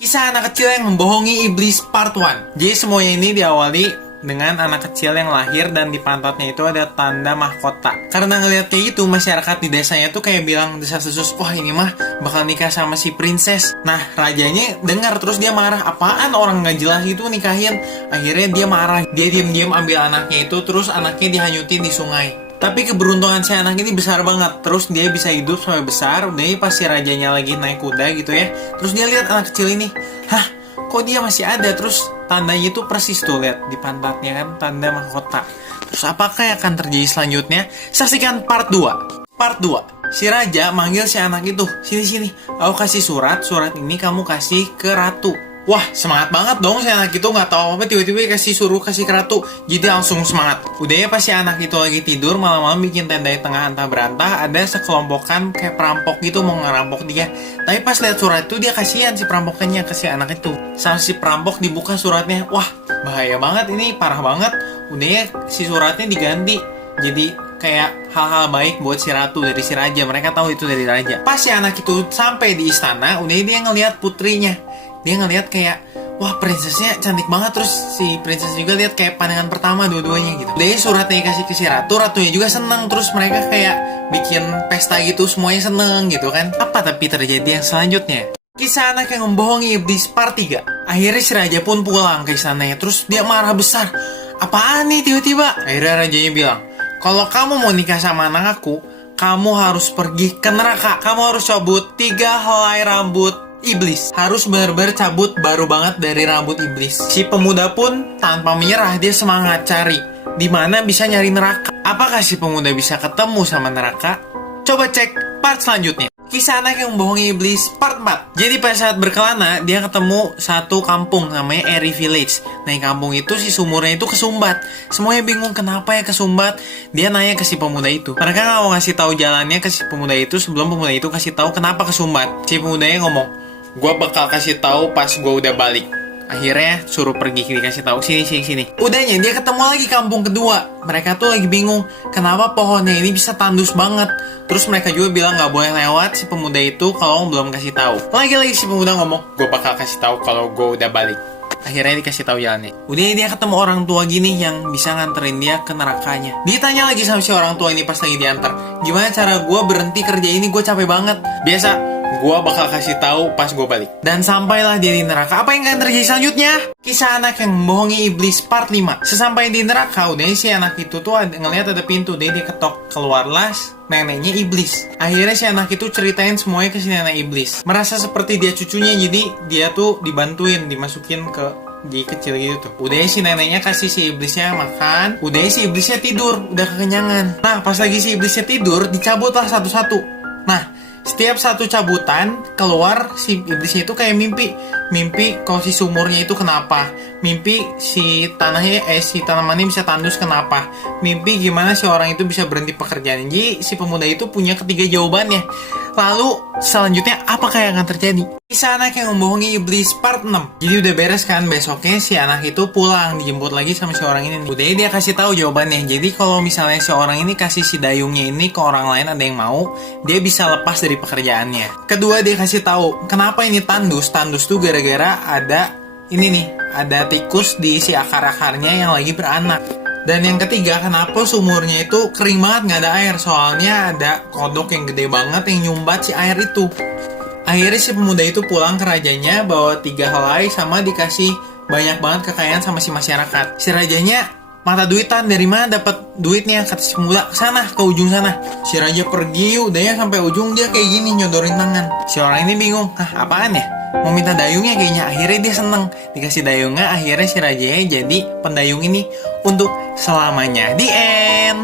Kisah anak kecil yang membohongi iblis part 1. Jadi semuanya ini diawali dengan anak kecil yang lahir dan di pantatnya itu ada tanda mahkota. Karena ngeliat kayak gitu, masyarakat di desanya tuh kayak bilang desas-desus, wah ini mah bakal nikah sama si princess. Nah, rajanya dengar terus dia marah, apaan orang nggak jelas itu nikahin. Akhirnya dia marah, dia diam-diam ambil anaknya itu, terus anaknya dihanyutin di sungai. Tapi keberuntungan si anak ini besar banget. Terus dia bisa hidup sampai besar. Udah pas si rajanya lagi naik kuda gitu ya. Terus dia lihat anak kecil ini. Hah, kok dia masih ada? Terus tandanya itu persis tuh, lihat di pantatnya kan, tanda mahkota. Terus apakah yang akan terjadi selanjutnya? Saksikan part 2. Part 2. Si raja manggil si anak itu. Sini, aku kasih surat. Surat ini kamu kasih ke ratu. Wah, semangat banget dong si anak itu, nggak tahu apa tiba-tiba suruh kasih ke ratu. Jadi langsung semangat. Udah ya pas si anak itu lagi tidur, malam-malam bikin tenda di tengah antah berantah, ada sekelompokan kayak perampok gitu mau ngerampok dia. Tapi pas lihat surat itu dia kasihan si perampokannya ke si anak itu. Sama si perampok dibuka suratnya. Wah, bahaya banget ini, parah banget. Udah ya si suratnya diganti. Jadi kayak hal-hal baik buat si ratu dari si raja. Mereka tahu itu dari raja. Pas si anak itu sampai di istana, udah dia ngelihat putrinya. Dia ngelihat kayak, wah princessnya cantik banget. Terus si princess juga lihat kayak pandangan pertama dua-duanya gitu. Dia suratnya dikasih ke si ratu, ratunya juga seneng. Terus mereka kayak bikin pesta gitu, semuanya seneng gitu kan. Apa tapi terjadi yang selanjutnya? Kisah anak yang membohongi iblis part 3. Akhirnya si raja pun pulang ke istananya. Terus dia marah besar. Apaan nih tiba-tiba? Akhirnya rajanya bilang, kalau kamu mau nikah sama anak aku, kamu harus pergi ke neraka. Kamu harus cabut 3 helai rambut iblis. Harus benar-benar cabut baru banget dari rambut iblis. Si pemuda pun tanpa menyerah, dia semangat cari di mana bisa nyari neraka. Apakah si pemuda bisa ketemu sama neraka? Coba cek part selanjutnya. Kisah anak yang membohongi iblis part 4. Jadi pada saat berkelana, dia ketemu satu kampung namanya Airy Village. Nah, di kampung itu si sumurnya itu kesumbat. Semuanya bingung kenapa ya kesumbat. Dia nanya ke si pemuda itu. Mereka nggak mau ngasih tahu jalannya ke si pemuda itu sebelum pemuda itu kasih tahu kenapa kesumbat. Si pemudanya ngomong, gua bakal kasih tahu pas gua udah balik. Akhirnya suruh pergi, dikasih tahu sini. Udahnya dia ketemu lagi kampung kedua. Mereka tuh lagi bingung kenapa pohonnya ini bisa tandus banget. Terus mereka juga bilang nggak boleh lewat si pemuda itu kalau belum kasih tahu. Lagi si pemuda ngomong, gue bakal kasih tahu kalau gue udah balik. Akhirnya dikasih tahu jalannya. Udah dia ketemu orang tua gini yang bisa nganterin dia ke nerakanya. Ditanya lagi sama si orang tua ini pas lagi diantar, gimana cara gue berhenti kerja ini, gue capek banget. Biasa, gue bakal kasih tahu pas gue balik. Dan sampailah dia di neraka. Apa yang akan terjadi selanjutnya? Kisah anak yang membohongi iblis part 5. Sesampai di neraka, udah si anak itu tuh ngelihat ada pintu. Dia ketok, keluarlah neneknya iblis. Akhirnya si anak itu ceritain semuanya ke si nenek iblis. Merasa seperti dia cucunya, jadi dia tuh dibantuin, dimasukin ke di kecil gitu tuh. Udah si neneknya kasih si iblisnya makan. Udah si iblisnya tidur, udah kekenyangan. Nah, pas lagi si iblisnya tidur, dicabutlah satu-satu. Nah, setiap satu cabutan keluar si iblisnya itu kayak mimpi kalau si sumurnya itu kenapa, mimpi si tanamannya bisa tandus kenapa, mimpi gimana si orang itu bisa berhenti pekerjaan. Jadi si pemuda itu punya ketiga jawabannya. Lalu selanjutnya apakah yang akan terjadi? Kisah anak yang membohongi iblis part 6. Jadi udah beres kan, besoknya si anak itu pulang, dijemput lagi sama si orang ini nih. Udah dia kasih tahu jawabannya. Jadi kalau misalnya si orang ini kasih si dayungnya ini ke orang lain, ada yang mau, dia bisa lepas dari pekerjaannya. Kedua, dia kasih tahu kenapa ini tandus tuh gara-gara ada ini nih, ada tikus di si akar-akarnya yang lagi beranak. Dan yang ketiga, kenapa sumurnya itu kering banget, nggak ada air. Soalnya ada kodok yang gede banget yang nyumbat si air itu. Akhirnya si pemuda itu pulang ke rajanya, bawa 3 helai sama dikasih banyak banget kekayaan sama si masyarakat. Si rajanya mata duitan, dari mana dapat duitnya? Kata si pemuda, kesana, ke ujung sana. Si raja pergi, udahnya sampai ujung dia kayak gini nyodorin tangan. Si orang ini bingung, apaan ya? Mau minta dayungnya kayaknya. Akhirnya dia seneng, dikasih dayungnya. Akhirnya si rajanya jadi pendayung ini untuk selamanya. The end.